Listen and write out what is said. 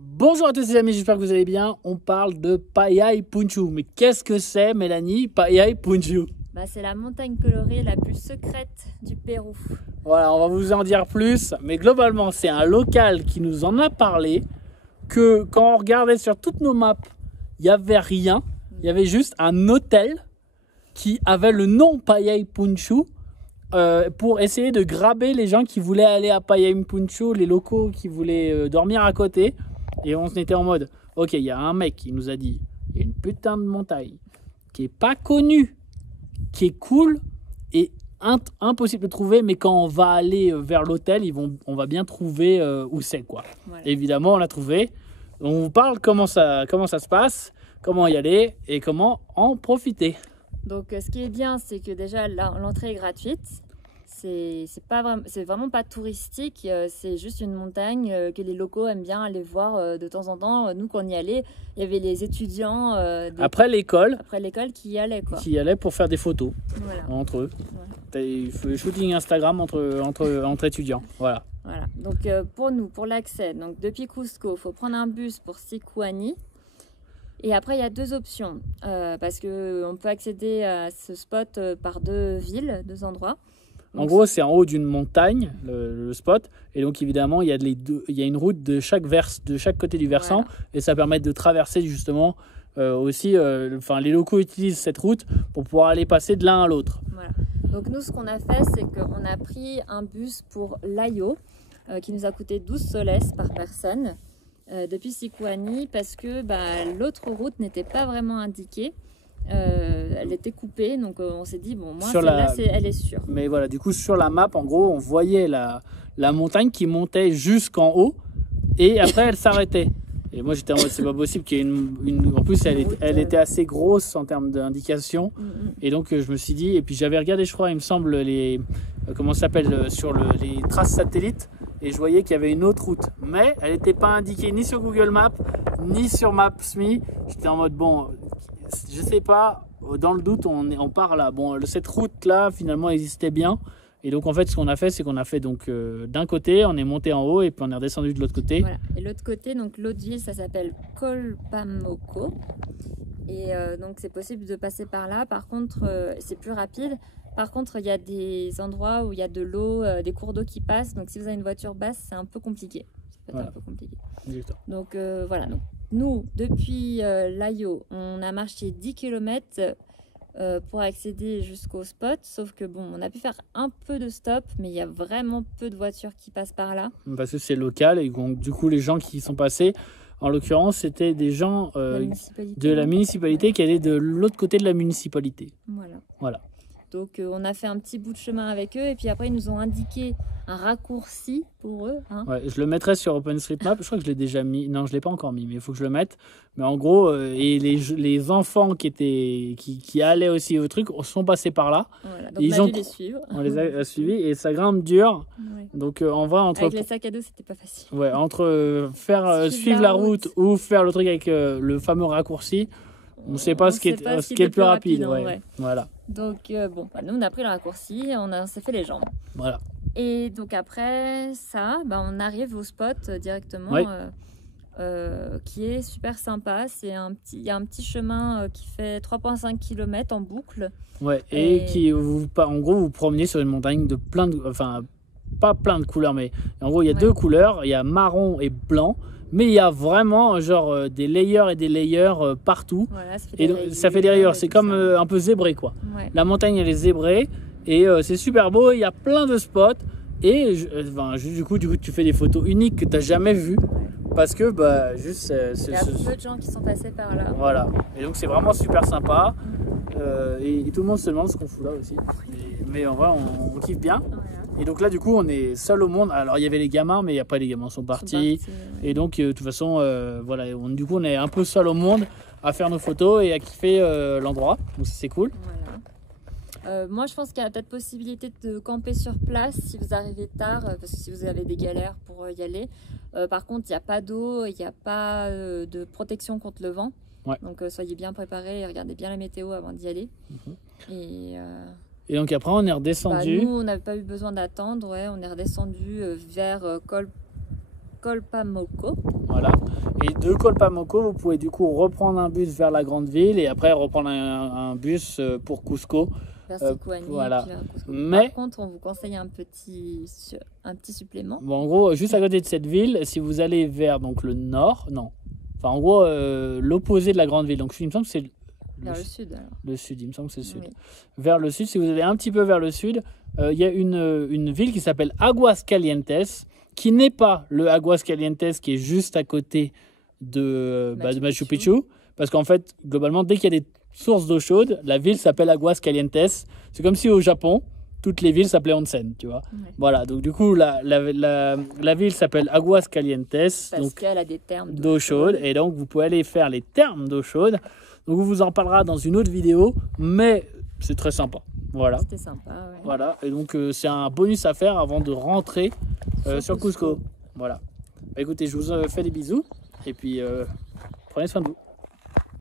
Bonjour à tous les amis, j'espère que vous allez bien. On parle de Payay Punchu. Mais qu'est-ce que c'est, Mélanie, Payay Punchu? C'est la montagne colorée la plus secrète du Pérou. Voilà, on va vous en dire plus. Mais globalement, c'est un local qui nous en a parlé. Que quand on regardait sur toutes nos maps, il n'y avait rien. Il y avait juste un hôtel qui avait le nom Payay Punchu. Pour essayer de graber les gens qui voulaient aller à Payay Punchu, les locaux qui voulaient dormir à côté. Et on était en mode, ok, il y a un mec qui nous a dit, il y a une putain de montagne qui est pas connue, qui est cool et impossible de trouver, mais quand on va aller vers l'hôtel, on va bien trouver où c'est, quoi. Voilà. Évidemment, on l'a trouvé. On vous parle comment ça se passe, comment y aller et comment en profiter. Donc, ce qui est bien, c'est que déjà, l'entrée est gratuite. C'est vraiment pas touristique, c'est juste une montagne que les locaux aiment bien aller voir de temps en temps. Nous, quand on y allait, il y avait les étudiants après l'école qui y allaient, quoi. Qui y allaient pour faire des photos, voilà, entre eux. Ouais. Shooting Instagram entre étudiants. Voilà. Donc pour l'accès, donc depuis Cusco, il faut prendre un bus pour Sicuani. Et après, il y a deux options, parce qu'on peut accéder à ce spot par deux endroits. Donc, en gros, c'est en haut d'une montagne, le spot. Et donc, évidemment, il y a une route de chaque côté du versant. Voilà. Et ça permet de traverser, justement, aussi... les locaux utilisent cette route pour pouvoir aller passer de l'un à l'autre. Voilà. Donc, nous, ce qu'on a fait, c'est qu'on a pris un bus pour Layo, qui nous a coûté 12 soles par personne, depuis Sicuani, parce que l'autre route n'était pas vraiment indiquée. Elle était coupée, donc on s'est dit bon, moi celle-là elle est sûre. Mais voilà, du coup sur la map, en gros, on voyait la montagne qui montait jusqu'en haut et après elle s'arrêtait. Et moi j'étais en mode c'est pas possible qu'il y ait une... En plus elle était assez grosse en termes d'indication. Et donc je me suis dit, et puis j'avais regardé, je crois, il me semble, les sur les traces satellites. Et je voyais qu'il y avait une autre route, mais elle n'était pas indiquée ni sur Google Maps, ni sur Maps.me. J'étais en mode, bon, je sais pas, dans le doute, on part là. Bon, cette route-là, finalement, existait bien. Et donc, en fait, ce qu'on a fait, c'est qu'on a fait donc d'un côté, on est monté en haut et puis on est redescendu de l'autre côté. Voilà. Et l'autre côté, donc l'autre ville, ça s'appelle Colpamoko. Et donc, c'est possible de passer par là. Par contre, c'est plus rapide. Par contre, il y a des endroits où il y a de l'eau, des cours d'eau qui passent. Donc, si vous avez une voiture basse, c'est un peu compliqué. Ça peut être un peu compliqué. Donc, voilà. Donc, nous, depuis Layo, on a marché 10 km pour accéder jusqu'au spot. Sauf que, bon, on a pu faire un peu de stop, mais il y a vraiment peu de voitures qui passent par là. Parce que c'est local et donc, du coup, les gens qui y sont passés, en l'occurrence, c'était des gens de la municipalité qui allaient de l'autre côté de la municipalité. Voilà. Donc, on a fait un petit bout de chemin avec eux et puis après, ils nous ont indiqué un raccourci pour eux. Ouais, je le mettrai sur OpenStreetMap. Je crois que je l'ai déjà mis. Non, je ne l'ai pas encore mis, mais il faut que je le mette. Mais en gros, et les enfants qui allaient aussi au truc sont passés par là. Voilà, donc on a dû les suivre. On les a suivis et ça grimpe dur. Ouais. Donc, on va entre... Avec les sacs à dos, c'était pas facile. Ouais, entre suivre la route ou faire le truc avec le fameux raccourci. On ne sait pas ce qui est le plus rapide. Ouais. Voilà. Donc, nous, on a pris le raccourci, on s'est fait les jambes. Voilà. Et donc, après ça, on arrive au spot directement, qui est super sympa. Il y a un petit chemin qui fait 3,5 km en boucle. Ouais, et en gros, vous promenez sur une montagne de pas plein de couleurs, mais en gros, il y a deux couleurs. Il y a marron et blanc. Mais il y a vraiment des layers et des layers partout. Voilà, ça fait des rayures. C'est comme un peu zébré, quoi. Ouais. La montagne, elle est zébrée. Et c'est super beau. Il y a plein de spots. Et du coup, tu fais des photos uniques que tu n'as jamais vues. Parce que, il y a peu de gens qui sont passés par là. Voilà. Et donc, c'est vraiment super sympa. Et tout le monde se demande ce qu'on fout là aussi. Mais en vrai, on kiffe bien. Voilà. Et donc là, du coup, on est seul au monde. Alors, il y avait les gamins, mais après, les gamins sont partis. Et donc, de toute façon, du coup, on est un peu seul au monde à faire nos photos et à kiffer l'endroit. Donc, c'est cool. Voilà. Moi, je pense qu'il y a peut-être possibilité de camper sur place si vous arrivez tard, parce que si vous avez des galères pour y aller. Par contre, il n'y a pas d'eau, il n'y a pas de protection contre le vent. Ouais. Donc, soyez bien préparés et regardez bien la météo avant d'y aller. Et donc après, on est redescendu. Nous, on n'avait pas eu besoin d'attendre. On est redescendu vers Colpamoko. Voilà. Et de Colpamoko, vous pouvez du coup reprendre un bus vers la grande ville et après reprendre un bus pour Cusco. Vers Sicuani, voilà. puis vers Cusco. Mais par contre, on vous conseille un petit supplément. bon, en gros, juste à côté de cette ville, si vous allez vers donc le nord, non. Enfin, en gros, l'opposé de la grande ville. Donc, il me semble que c'est Vers le sud, alors. le sud, il me semble que c'est le sud. Oui. Vers le sud, si vous allez un petit peu vers le sud, il y a une ville qui s'appelle Aguascalientes, qui n'est pas le Aguascalientes qui est juste à côté de Machu Picchu. Parce qu'en fait, globalement, dès qu'il y a des sources d'eau chaude, la ville s'appelle Aguascalientes. C'est comme si au Japon, toutes les villes s'appelaient onsen, tu vois. Ouais. Voilà, donc du coup, la ville s'appelle Aguascalientes. Parce qu'elle a des termes d'eau chaude. Et donc, vous pouvez aller faire les thermes d'eau chaude. Donc, on vous en parlera dans une autre vidéo, mais c'est très sympa. Voilà. C'était sympa, ouais. Voilà, et donc c'est un bonus à faire avant de rentrer sur Cusco. Voilà. Bah, écoutez, je vous fais des bisous, et puis prenez soin de vous.